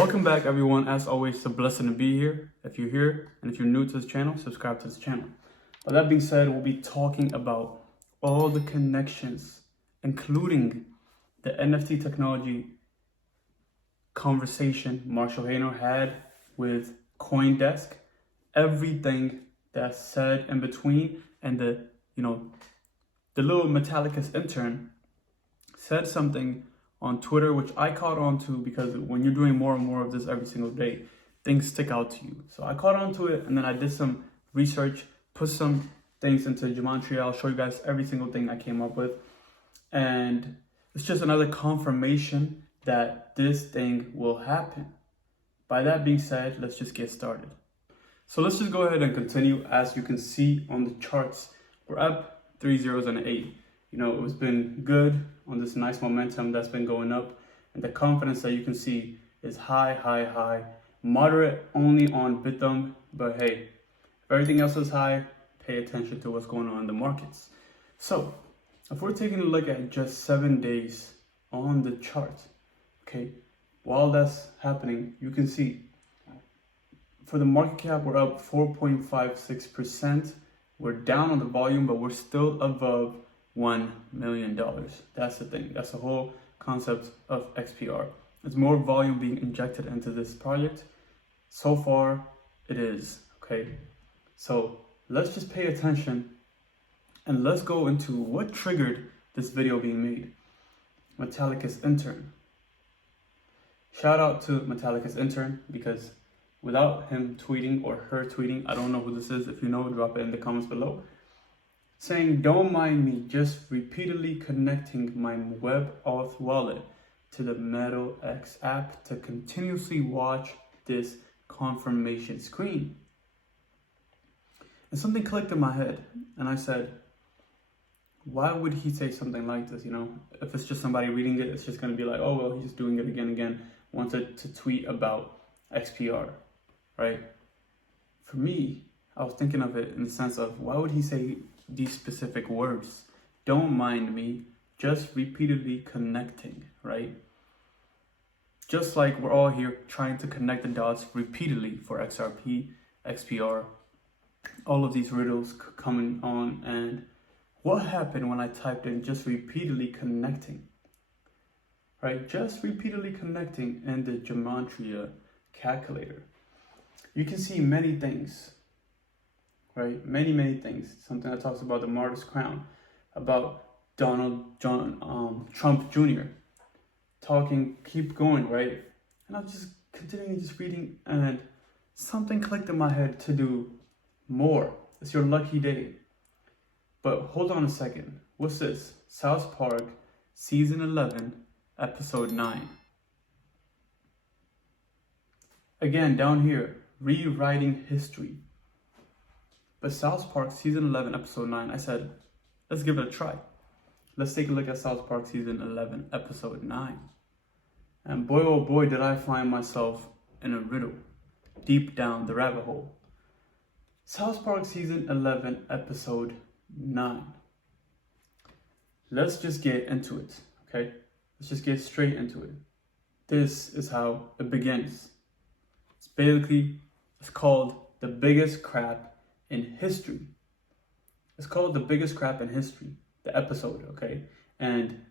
Welcome back, everyone. As always, it's a blessing to be here. If you're here and if you're new to this channel, subscribe to this channel. With that being said, we'll be talking about all the connections, including the NFT technology conversation Marshall Hayner had with CoinDesk, everything that's said in between, and the little Metallicus intern said something on Twitter, which I caught on to because when you're doing more and more of this every single day, things stick out to you. So I caught on to it, and then I did some research, put some things into gematria. I'll show you guys every single thing I came up with. And it's just another confirmation that this thing will happen. By that being said, let's just get started. So let's just go ahead and continue. As you can see on the charts, we're up 3 zeros and an 8. It's been good on this nice momentum that's been going up, and the confidence that you can see is high, moderate only on Bithumb, but hey, if everything else is high, pay attention to what's going on in the markets. So if we're taking a look at just 7 days on the chart, okay, while that's happening, you can see for the market cap, we're up 4.56%. We're down on the volume, but we're still above $1 million. That's the thing. That's the whole concept of XPR. There's more volume being injected into this project. So far, it is. Okay. So let's just pay attention and let's go into what triggered this video being made. Metallicus intern. Shout out to Metallicus intern, because without him tweeting or her tweeting, I don't know who this is. If you know, drop it in the comments below. Saying, don't mind me just repeatedly connecting my WebAuth wallet to the Metal X app to continuously watch this confirmation screen. And something clicked in my head, and I said, why would he say something like this? If it's just somebody reading it, it's just going to be like, oh, well, he's just doing it again, wanted to tweet about XPR, right? For me, I was thinking of it in the sense of, why would he say these specific words? Don't mind me, just repeatedly connecting, right? Just like we're all here trying to connect the dots repeatedly for XRP, XPR, all of these riddles coming on. And what happened when I typed in just repeatedly connecting, right? Just repeatedly connecting in the gematria calculator. You can see many things, right? Many things. Something that talks about the martyr's crown, about Trump Jr. talking, keep going, right? And I was just continuing just reading, and something clicked in my head to do more. It's your lucky day. But hold on a second. What's this? South Park, Season 11, Episode 9. Again, down here, rewriting history. But South Park Season 11, Episode 9, I said, let's give it a try. Let's take a look at South Park Season 11, Episode 9. And boy, oh boy, did I find myself in a riddle, deep down the rabbit hole. South Park Season 11, Episode 9. Let's just get into it, okay? Let's just get straight into it. This is how it begins. It's called The Biggest Crap in History. It's called The Biggest Crap in History, the episode, okay? And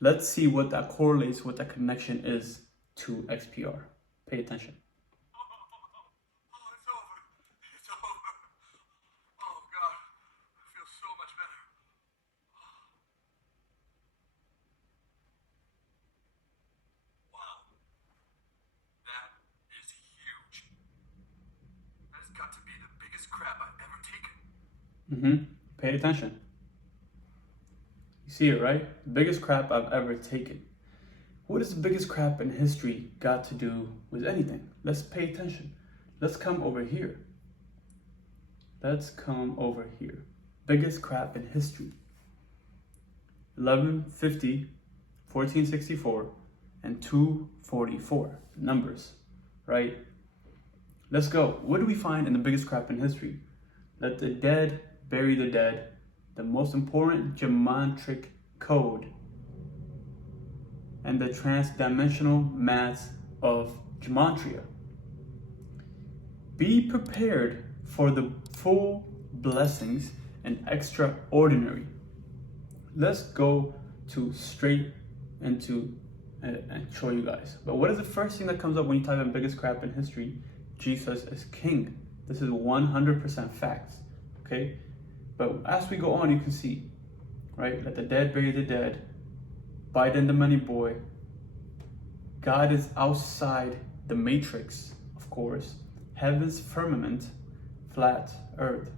let's see what that correlates, what that connection is to XPR. Pay attention. It's over. It's over. Oh, God. I feel so much better. Wow. That is huge. That has got to be the biggest crap I've ever taken. Pay attention. You see it, right? The biggest crap I've ever taken. What has the biggest crap in history got to do with anything? Let's pay attention. Let's come over here. Biggest crap in history. 1150, 1464, and 244. Numbers, right? Let's go. What do we find in the biggest crap in history? Let the dead bury the dead. The most important geometric code and the transdimensional mass of gematria. Be prepared for the full blessings and extraordinary. Let's go to straight into and show you guys. But what is the first thing that comes up when you type in biggest crap in history? Jesus is king. This is 100% facts, okay? But as we go on, you can see, right? Let the dead bury the dead. Biden the money boy. God is outside the matrix, of course. Heaven's firmament, flat earth.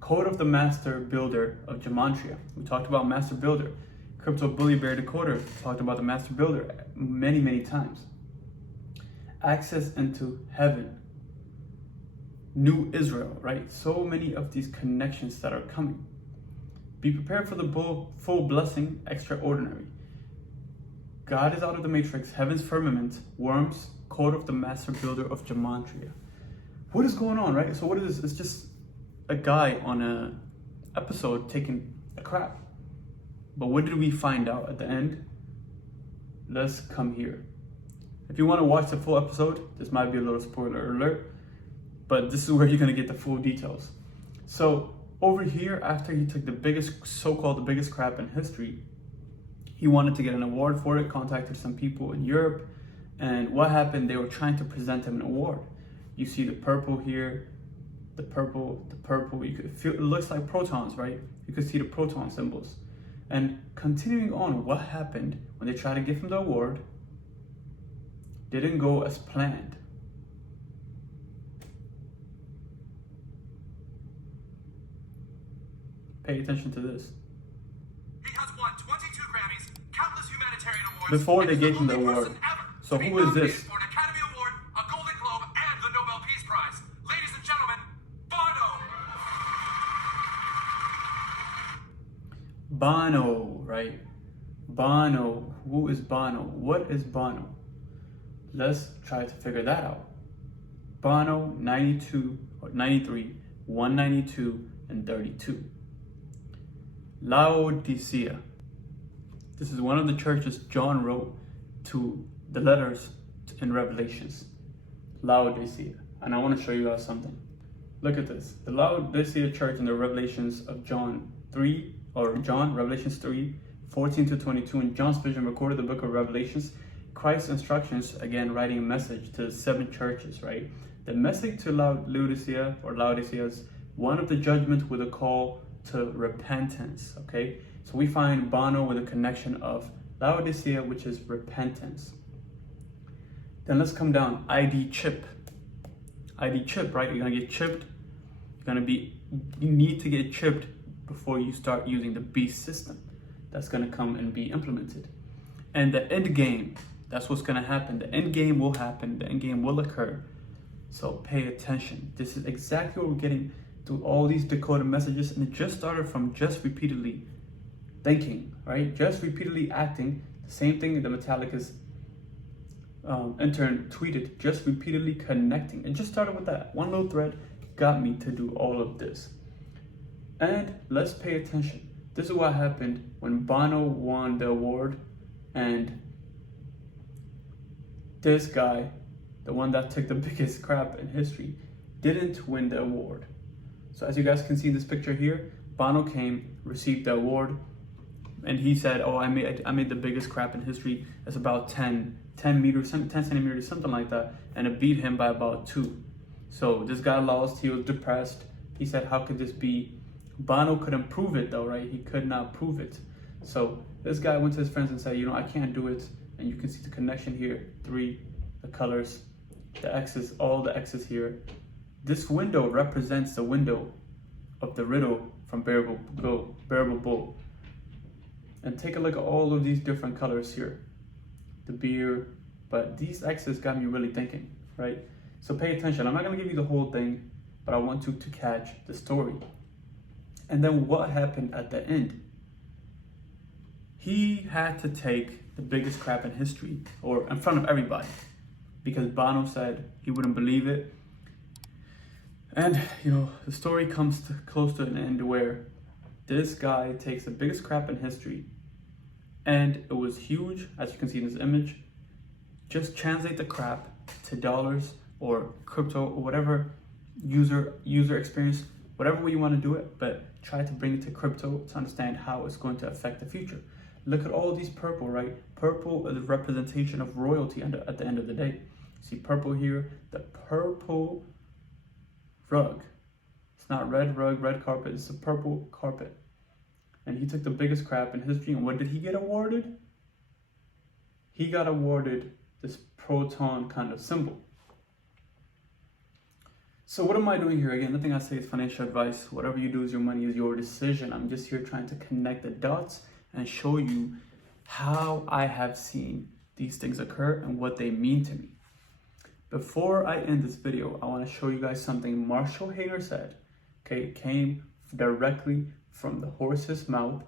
Code of the master builder of gematria. We talked about master builder. Crypto Bully Bear Decoder talked about the master builder many, many times. Access into heaven. New Israel, right? So many of these connections that are coming. Be prepared for the full blessing, extraordinary. God is out of the matrix, heaven's firmament, worms, code of the master builder of gematria. What is going on, right? So what is this? It's just a guy on a episode taking a crap. But what did we find out at the end? Let's come here. If you want to watch the full episode, this might be a little spoiler alert, but this is where you're going to get the full details. So over here, after he took the biggest, so-called the biggest crap in history, he wanted to get an award for it, contacted some people in Europe, and what happened? They were trying to present him an award. You see the purple here, the purple, you could feel, it looks like protons, right? You could see the proton symbols. And continuing on, what happened when they tried to give him the award? Didn't go as planned. Pay attention to this. He has won 22 Grammys, countless humanitarian awards. Before they and gave is him the only award. person ever So to be who is nominated this? For an Academy Award, a Golden Globe, and the Nobel Peace Prize. Ladies and gentlemen, Bono. Bono, right? Bono. Who is Bono? What is Bono? Let's try to figure that out. Bono, 92 or 93, 192, and 32. Laodicea. This is one of the churches John wrote to the letters in Revelations. Laodicea. And I want to show you guys something. Look at this. The Laodicea church in the Revelations of John 3, or John, Revelations 3, 14 to 22. In John's vision recorded the book of Revelations, Christ's instructions, again, writing a message to the 7 churches, right? The message to Laodicea, or Laodicea, is one of the judgments with a call to repentance, okay? So we find Bono with a connection of Laodicea, which is repentance. Then let's come down, ID chip. ID chip, right? You're gonna get chipped. You need to get chipped before you start using the beast system. That's gonna come and be implemented. And the end game, that's what's gonna happen. The end game will happen, the end game will occur. So pay attention. This is exactly what we're getting through all these decoded messages, and it just started from just repeatedly thinking, right? Just repeatedly acting. The same thing that Metallica's intern tweeted, just repeatedly connecting. It just started with that. One little thread got me to do all of this. And let's pay attention. This is what happened when Bono won the award, and this guy, the one that took the biggest crap in history, didn't win the award. So as you guys can see in this picture here, Bono came, received the award, and he said, oh, I made the biggest crap in history. It's about 10 centimeters, something like that, and it beat him by about 2. So this guy lost, he was depressed. He said, how could this be? Bono couldn't prove it though, right? He could not prove it. So this guy went to his friends and said, I can't do it. And you can see the connection here, 3, the colors, the X's, all the X's here. This window represents the window of the riddle from Bearable Bull. And take a look at all of these different colors here. The beer, but these X's got me really thinking, right? So pay attention. I'm not gonna give you the whole thing, but I want you to catch the story. And then what happened at the end? He had to take the biggest crap in history, or in front of everybody, because Bono said he wouldn't believe it. And, the story comes close to an end where this guy takes the biggest crap in history, and it was huge, as you can see in this image. just translate the crap to dollars or crypto or whatever user experience, whatever way you want to do it, but try to bring it to crypto to understand how it's going to affect the future. Look at all these purple, right? Purple is a representation of royalty at the end of the day. See purple here, the purple rug. It's not red rug, red carpet, it's a purple carpet. And he took the biggest crap in history, and what did he get awarded? He got awarded this proton kind of symbol. So what am I doing here? Again, nothing I say is financial advice. Whatever you do is your money, is your decision. I'm just here trying to connect the dots and show you how I have seen these things occur and what they mean to me. Before I end this video, I want to show you guys something Marshall Hader said. Okay, it came directly from the horse's mouth,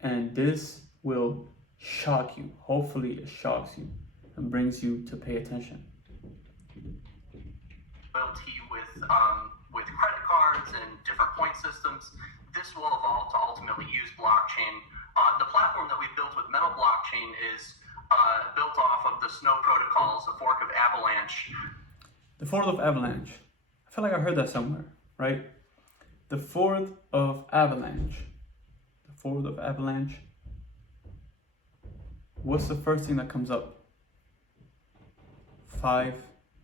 and this will shock you. Hopefully it shocks you and brings you to pay attention. Loyalty with credit cards and different point systems. This will evolve to ultimately use blockchain. The platform that we built with Metal Blockchain is built off of the Snow protocols, a fork of Avalanche. The fourth of Avalanche. I feel like I heard that somewhere, right? The fourth of Avalanche. The fourth of Avalanche. What's the first thing that comes up? 5,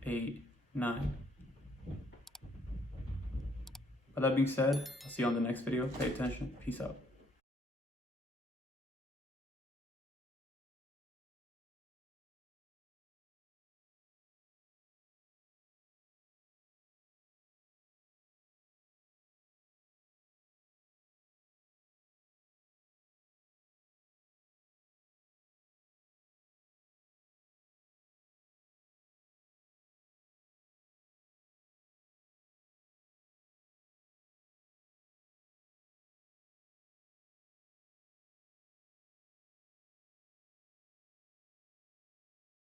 8, 9. With that being said, I'll see you on the next video. Pay attention. Peace out.